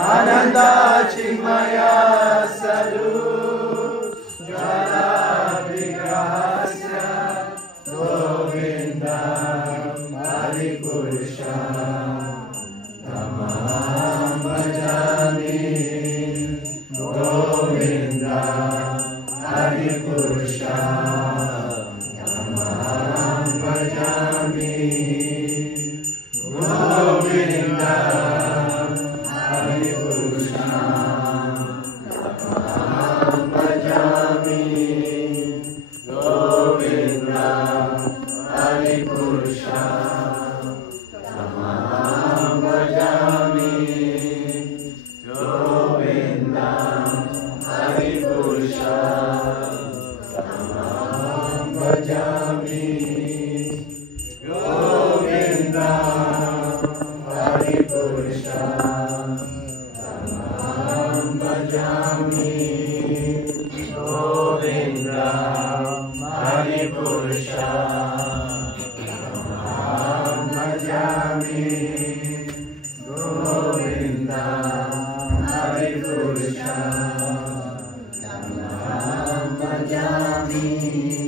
आनंद चिन्मय सदु ज्वाला विग्रहस्य गोविन्दं हरिपुरुषं तमहं भजामि गोविन्दं हरिपुरुषं तमहं भजामि गोविन्दं हरिपुरुषं तमहं भजामि गोविन्दं हरिपुरुषं तमहं भजामि गोविन्दं हरिपुरुषं तमहं भजामि गोविन्दं हरिपुरुषं तमहं भजामि गोविन्दं हरिपुरुषं तमहं भजामि गोविन्दं हरिपुरुषं तमहं भजामि